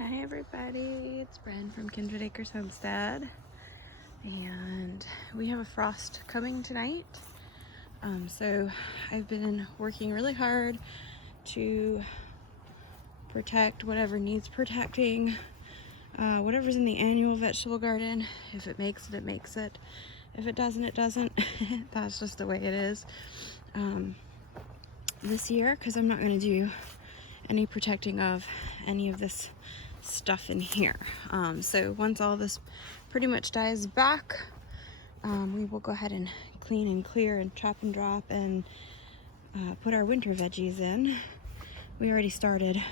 Hi everybody, it's Bren from Kindred Acres Homestead, and we have a frost coming tonight. So I've been working really hard to protect whatever needs protecting, whatever's in the annual vegetable garden. If it makes it, it makes it. If it doesn't, it doesn't. That's just the way it is this year, because I'm not going to do any protecting of any of this stuff in here. So once all this pretty much dies back, we will go ahead and clean and clear and chop and drop and put our winter veggies in. We already started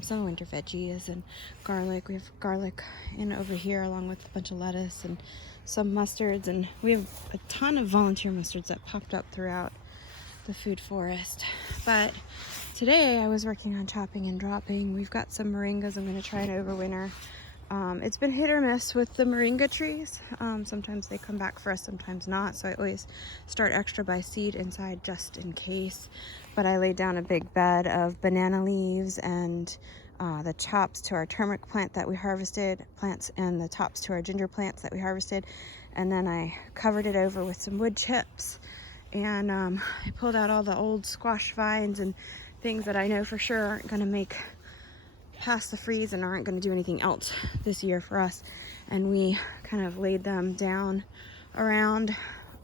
some winter veggies and garlic. We have garlic in over here along with a bunch of lettuce and some mustards, and we have a ton of volunteer mustards that popped up throughout the food forest. But today I was working on chopping and dropping. We've got some moringas I'm going to try and overwinter. It's been hit or miss with the moringa trees. Sometimes they come back for us, sometimes not. So I always start extra by seed inside just in case. But I laid down a big bed of banana leaves and the chops to our turmeric plant that we harvested, plants, and the tops to our ginger plants that we harvested. And then I covered it over with some wood chips. And I pulled out all the old squash vines and things that I know for sure aren't going to make past the freeze and aren't going to do anything else this year for us. And we kind of laid them down around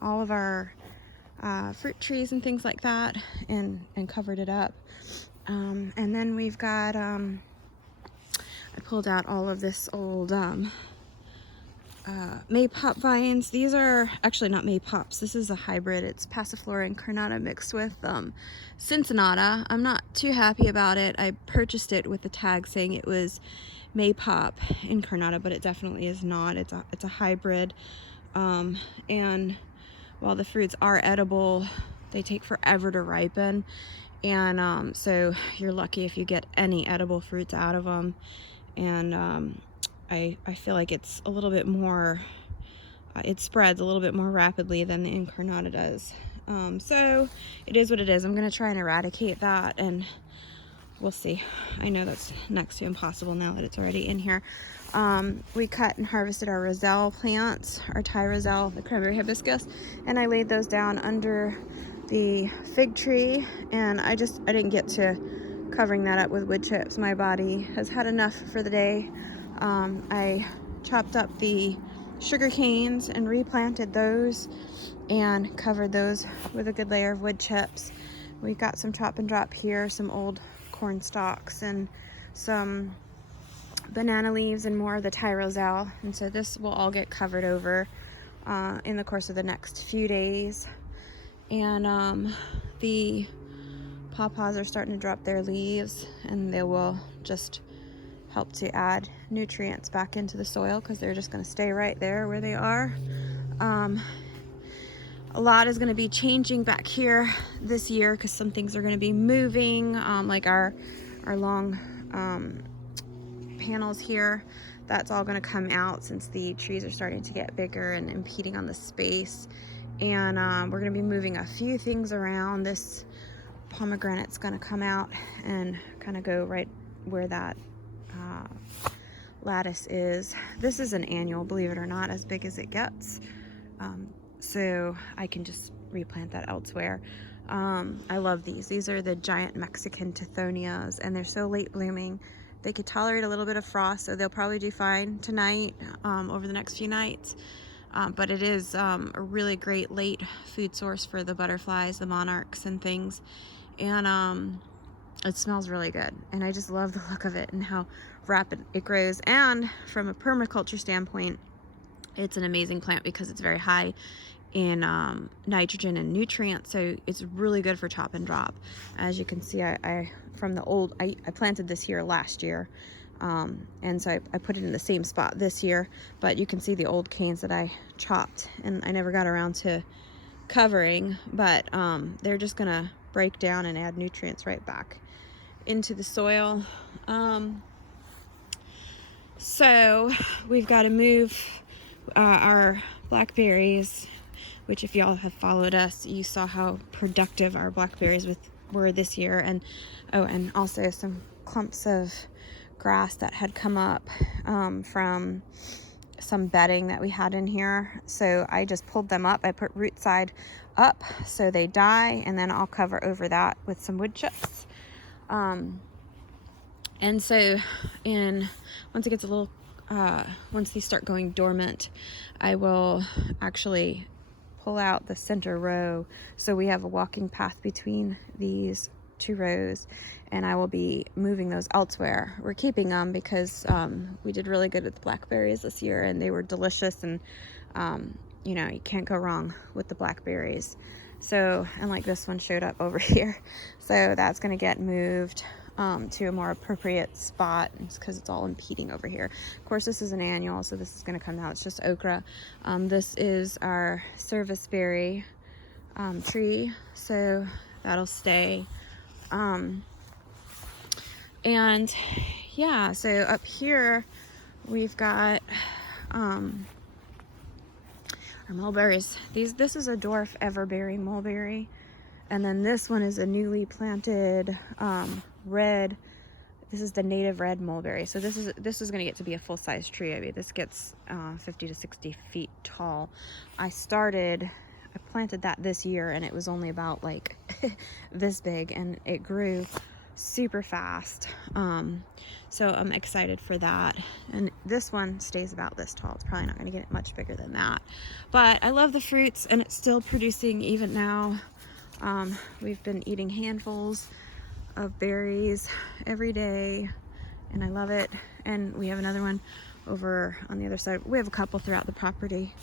all of our fruit trees and things like that, and covered it up. And then we've got, I pulled out all of this old maypop vines. These are actually not maypops. This is a hybrid. It's Passiflora incarnata mixed with Cincinnati. I'm not too happy about it. I purchased it with the tag saying it was maypop incarnata, but it definitely is not. It's a hybrid. And while the fruits are edible, they take forever to ripen. And so you're lucky if you get any edible fruits out of them. And I feel like it's a little bit more, it spreads a little bit more rapidly than the incarnata does. So it is what it is. I'm going to try and eradicate that, and we'll see. I know that's next to impossible now that it's already in here. We cut and harvested our roselle plants, our Thai roselle, the cranberry hibiscus, and I laid those down under the fig tree, and I didn't get to covering that up with wood chips. My body has had enough for the day. I chopped up the sugar canes and replanted those and covered those with a good layer of wood chips. We got some chop and drop here, some old corn stalks and some banana leaves and more of the Thai roselle. And so this will all get covered over in the course of the next few days. And the pawpaws are starting to drop their leaves, and they will just help to add nutrients back into the soil because they're just going to stay right there where they are. A lot is going to be changing back here this year because some things are going to be moving, like our long panels here. That's all going to come out since the trees are starting to get bigger and impeding on the space. And we're going to be moving a few things around. This pomegranate's going to come out and kind of go right where that lattice is. This is an annual, believe it or not, as big as it gets. So I can just replant that elsewhere. I love these. These are the giant Mexican Tithonias, and they're so late blooming. They could tolerate a little bit of frost, so they'll probably do fine tonight, over the next few nights. But it is a really great late food source for the butterflies, the monarchs, and things. And it smells really good, and I just love the look of it and how rapid it grows. And from a permaculture standpoint, it's an amazing plant because it's very high in nitrogen and nutrients, so it's really good for chop and drop. As you can see, I planted this here last year, and so I put it in the same spot this year, but you can see the old canes that I chopped, and I never got around to covering, but they're just gonna break down and add nutrients right back into the soil. So we've got to move our blackberries, which if y'all have followed us, you saw how productive our blackberries were this year. And also some clumps of grass that had come up from some bedding that we had in here. So I just pulled them up. I put root side up so they die, and then I'll cover over that with some wood chips. And so once it gets a little, once these start going dormant, I will actually pull out the center row so we have a walking path between these 2 rows, and I will be moving those elsewhere. We're keeping them because we did really good with the blackberries this year, and they were delicious, and you know, you can't go wrong with the blackberries. So, and like this one showed up over here, so that's going to get moved to a more appropriate spot because it's all impeding over here. Of course, this is an annual, so this is going to come out. It's just okra. This is our service berry tree, so that'll stay. And yeah, so up here we've got our mulberries. This is a dwarf everberry mulberry, and then this one is a newly planted red. This is the native red mulberry. So this is going to get to be a full-size tree. I mean, this gets 50 to 60 feet tall. I planted that this year, and it was only about like this big, and it grew super fast. So I'm excited for that. And this one stays about this tall. It's probably not going to get much bigger than that. But I love the fruits, and it's still producing even now. We've been eating handfuls of berries every day, and I love it. And we have another one over on the other side. We have a couple throughout the property.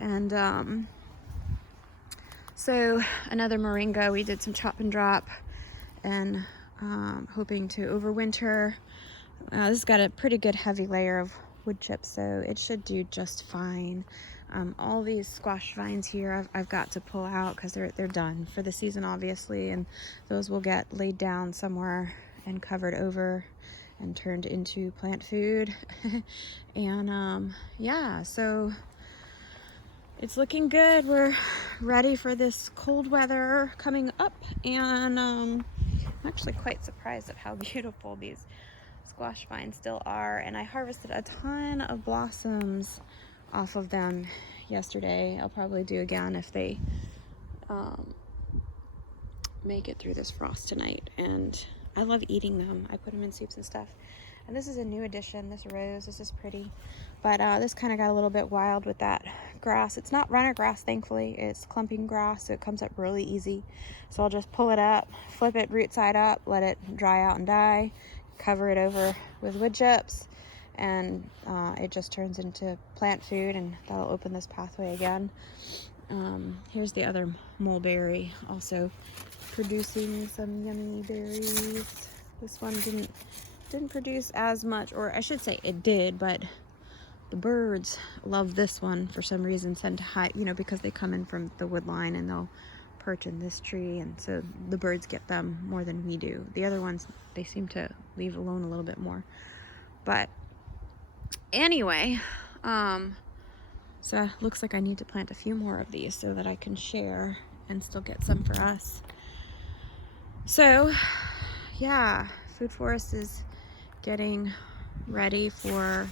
And so another moringa, we did some chop and drop, and hoping to overwinter. This has got a pretty good heavy layer of wood chips, so it should do just fine. All these squash vines here I've got to pull out because they're done for the season, obviously, and those will get laid down somewhere and covered over and turned into plant food. And yeah, so it's looking good. We're ready for this cold weather coming up, and I'm actually quite surprised at how beautiful these squash vines still are. And I harvested a ton of blossoms off of them yesterday. I'll probably do again if they make it through this frost tonight. And I love eating them. I put them in soups and stuff. And this is a new addition, this rose. This is pretty, but this kind of got a little bit wild with that grass. It's not runner grass, thankfully. It's clumping grass, so it comes up really easy. So I'll just pull it up, flip it root side up, let it dry out and die, cover it over with wood chips, and it just turns into plant food, and that'll open this pathway again. Here's the other mulberry, also producing some yummy berries. This one didn't produce as much, or I should say it did, but the birds love this one for some reason, tend to hide, you know, because they come in from the wood line and they'll perch in this tree, and so the birds get them more than we do. The other ones, they seem to leave alone a little bit more. But anyway, so it looks like I need to plant a few more of these so that I can share and still get some for us. So yeah, Food Forest is getting ready for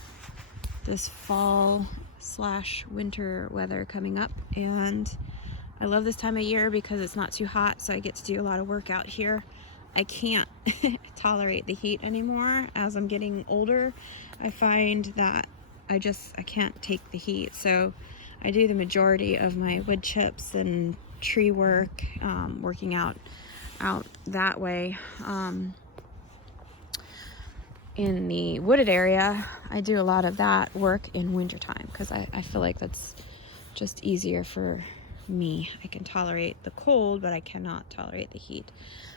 this fall / winter weather coming up, and I love this time of year because it's not too hot, so I get to do a lot of work out here. I can't tolerate the heat anymore. As I'm getting older, I find that I can't take the heat, so I do the majority of my wood chips and tree work, working out that way. In the wooded area, I do a lot of that work in wintertime because I feel like that's just easier for me. I can tolerate the cold, but I cannot tolerate the heat.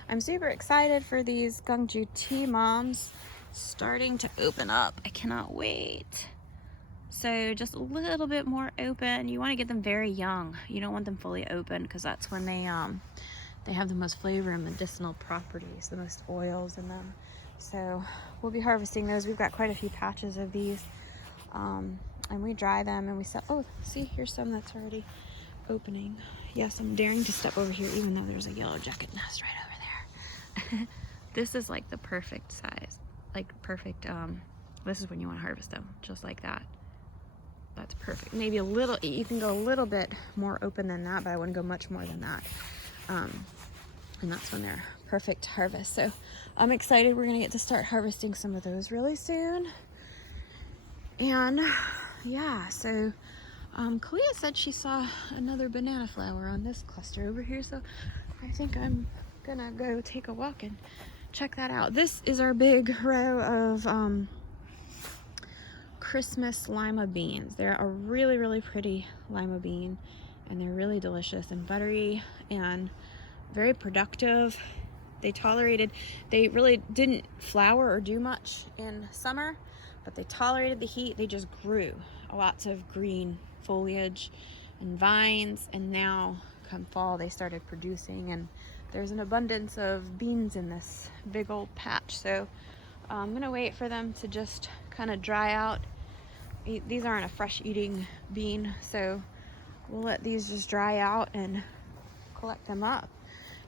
I'm super excited for these gungju tea moms starting to open up. I cannot wait. So just a little bit more open. You want to get them very young. You don't want them fully open because that's when they have the most flavor and medicinal properties, the most oils in them. So we'll be harvesting those. We've got quite a few patches of these, and we dry them and we sell. Oh, see, here's some that's already opening. Yes, I'm daring to step over here even though there's a yellow jacket nest right over there. This is like the perfect size. like perfect, this is when you want to harvest them, just like that. That's perfect. Maybe a little, you can go a little bit more open than that, but I wouldn't go much more than that. And that's when they're perfect to harvest. So I'm excited. We're gonna get to start harvesting some of those really soon. And yeah, so Kalia said she saw another banana flower on this cluster over here, so I think I'm gonna go take a walk and check that out. This is our big row of Christmas lima beans. They're a really, really pretty lima bean, and they're really delicious and buttery and very productive. They really didn't flower or do much in summer, but they tolerated the heat. They just grew lots of green foliage and vines, and now come fall they started producing, and there's an abundance of beans in this big old patch. So I'm gonna wait for them to just kind of dry out. These aren't a fresh eating bean, so we'll let these just dry out and collect them up.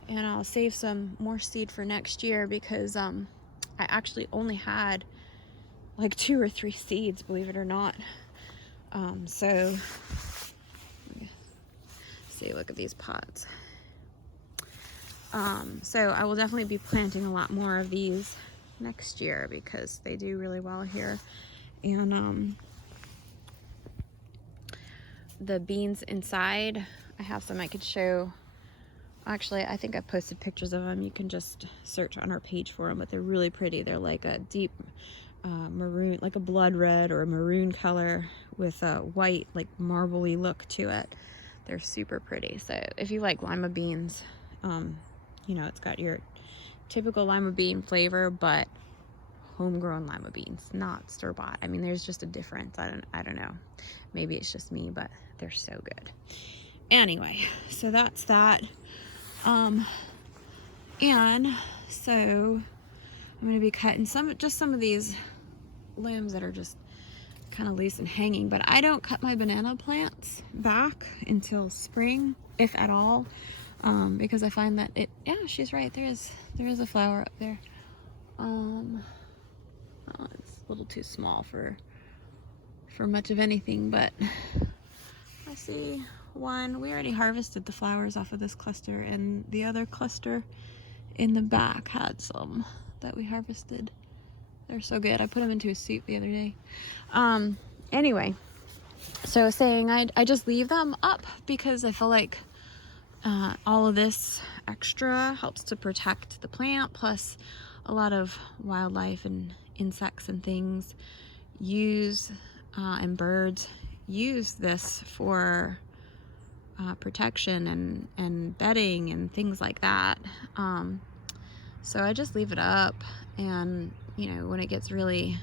And I'll save some more seed for next year, because I actually only had like 2 or 3 seeds, believe it or not. So see, look at these pots. So I will definitely be planting a lot more of these next year, because they do really well here. And the beans inside, I have some I could show. Actually, I think I posted pictures of them. You can just search on our page for them, but they're really pretty. They're like a deep maroon, like a blood red or a maroon color with a white, like marbly look to it. They're super pretty. So if you like lima beans, you know, it's got your typical lima bean flavor, but homegrown lima beans, not store-bought. I mean, there's just a difference. I don't know. Maybe it's just me, but they're so good. Anyway, so that's that. And so I'm going to be cutting some of these limbs that are just kind of loose and hanging, but I don't cut my banana plants back until spring, if at all, because I find that yeah, she's right, there is a flower up there. Oh, it's a little too small for much of anything, but I see one. We already harvested the flowers off of this cluster, and the other cluster in the back had some that we harvested. They're so good. I put them into a soup the other day. Anyway, so I was saying I just leave them up because I feel like all of this extra helps to protect the plant, plus a lot of wildlife and insects and things and birds use this for protection and bedding and things like that. So I just leave it up, and you know, when it gets really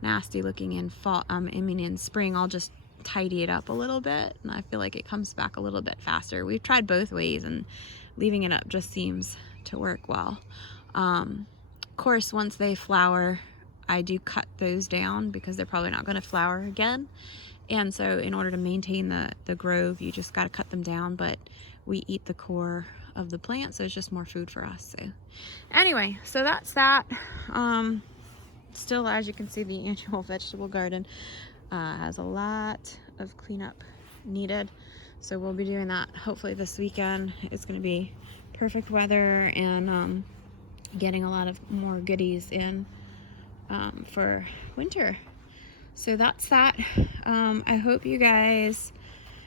nasty looking in fall, in spring, I'll just tidy it up a little bit, and I feel like it comes back a little bit faster. We've tried both ways, and leaving it up just seems to work well. Of course, once they flower, I do cut those down because they're probably not going to flower again. And so in order to maintain the grove, you just got to cut them down, but we eat the core of the plant, so it's just more food for us. So anyway, so that's that. Still, as you can see, the annual vegetable garden has a lot of cleanup needed, so we'll be doing that hopefully this weekend. It's going to be perfect weather, and getting a lot of more goodies in for winter. So that's that. I hope you guys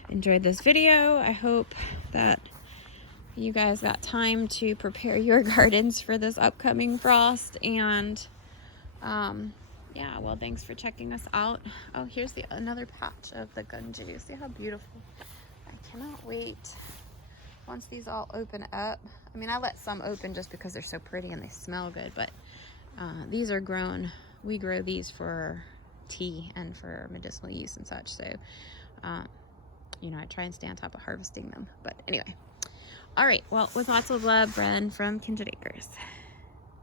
enjoyed this video. I hope that you guys got time to prepare your gardens for this upcoming frost. And yeah, well, thanks for checking us out. Oh, here's another patch of the gunju. See how beautiful. I cannot wait once these all open up. I mean, I let some open just because they're so pretty and they smell good, but these are grown. We grow these for tea and for medicinal use and such. So, you know, I try and stay on top of harvesting them. But anyway, all right. Well, with lots of love, Bren from Kindred Acres.